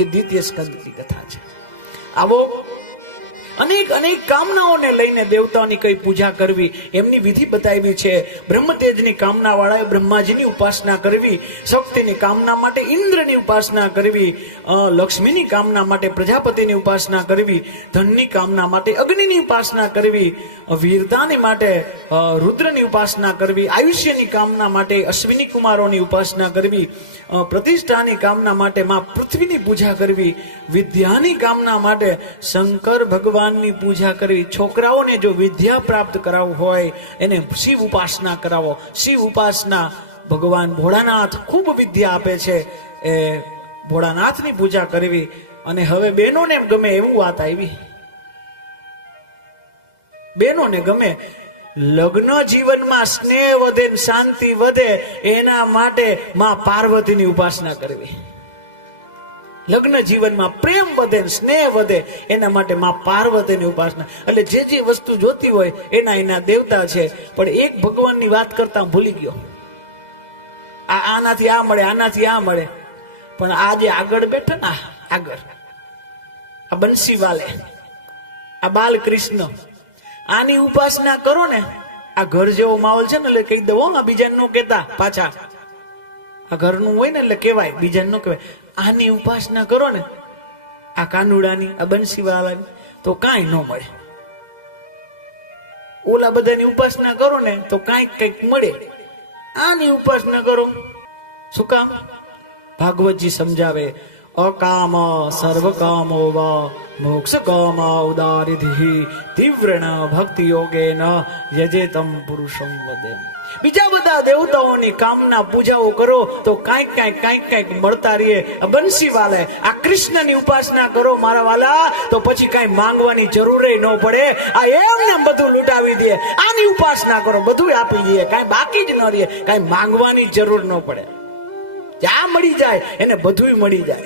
એ દ્વિતીય સ્કંદની કથા છે. આવો અનેક અનેક કામનાઓને લઈને દેવતાઓની કઈ પૂજા કરવી એમની વિધિ બતાવી છે. બ્રહ્મતેજની કામના વાળાએ બ્રહ્માજીની ઉપાસના કરવી, શક્તિની કામના માટે ઇન્દ્રની ઉપાસના કરવી, લક્ષ્મીની કામના માટે પ્રજાપતિની ઉપાસના કરવી, ધનની કામના માટે અગ્નિની ઉપાસના કરવી, વીરતાની માટે રુદ્રની ઉપાસના કરવી, આયુષ્યની કામના માટે અશ્વિની કુમારોની ઉપાસના કરવી, પ્રતિષ્ઠાની કામના માટે માં પૃથ્વીની પૂજા કરવી, વિદ્યાની કામના માટે શંકર ભગવાનની પૂજા કરવી. છોકરાઓને જો વિદ્યા પ્રાપ્ત કરાવવું હોય એને શિવ ઉપાસના કરાવો. શિવ ઉપાસના ભગવાન ભોળાનાથ ખૂબ વિદ્યા આપે છે, એ ભોળાનાથની પૂજા કરવી. અને હવે બહેનોને ગમે એવું વાત આવી, બહેનોને ગમે લગ્ન જીવનમાં સ્નેહ વધે, શાંતિ વધે, એના માટે માં પાર્વતીની ઉપાસના કરવી. લગ્ન જીવનમાં પ્રેમ વધે, સ્નેહ વધે, એના માટે માં પાર્વતીની ઉપાસના. એટલે જે જે વસ્તુ જોતી હોય એના એના દેવતા છે. પણ એક ભગવાનની વાત કરતા ભૂલી ગયો. આનાથી આ મળે, આનાથી આ મળે. પણ આ જે આગળ બેઠા ને, આગળ આ બંસીવાલે, આ બાલકૃષ્ણ, આની ઉપાસના કરો ને, આ ઘર જેવો માહોલ છે ને, એટલે કહી દો, આ બીજાને ન કહેતા પાછા. આ ઘરનું હોય ને એટલે કહેવાય, બીજાને ન કહેવાય. આની ઉપાસના કરો ને, આ કાનુડાની, આ બંસીવાલાની, તો કાંઈ ન મળે. ઓલા બધાની ઉપાસના કરો ને તો કઈક મળે. આની ઉપાસના કરો. શું કામ? ભાગવતજી સમજાવે, અકામ સર્વ કામો વા મોક્ષ કામ ઉદારિધિ તીવ્રણ ભક્તિ યોગેન યજેતમ પુરુષમ વદે. બીજા બધા દેવતાઓની કામના પૂજાઓ કરો તો કાંઈક મળતા રહીએ. બંસીવાલે આ કૃષ્ણની ઉપાસના કરો મારા વાલા, તો પછી કાંઈ માંગવાની જરૂર ન પડે. આ એમને બધું લૂંટાવી દે. આની ઉપાસના કરો, બધું આપી દે, કાંઈ બાકી જ ન રહે, કાંઈ માંગવાની જરૂર ન પડે. જ્યાં મળી જાય એને બધું મળી જાય.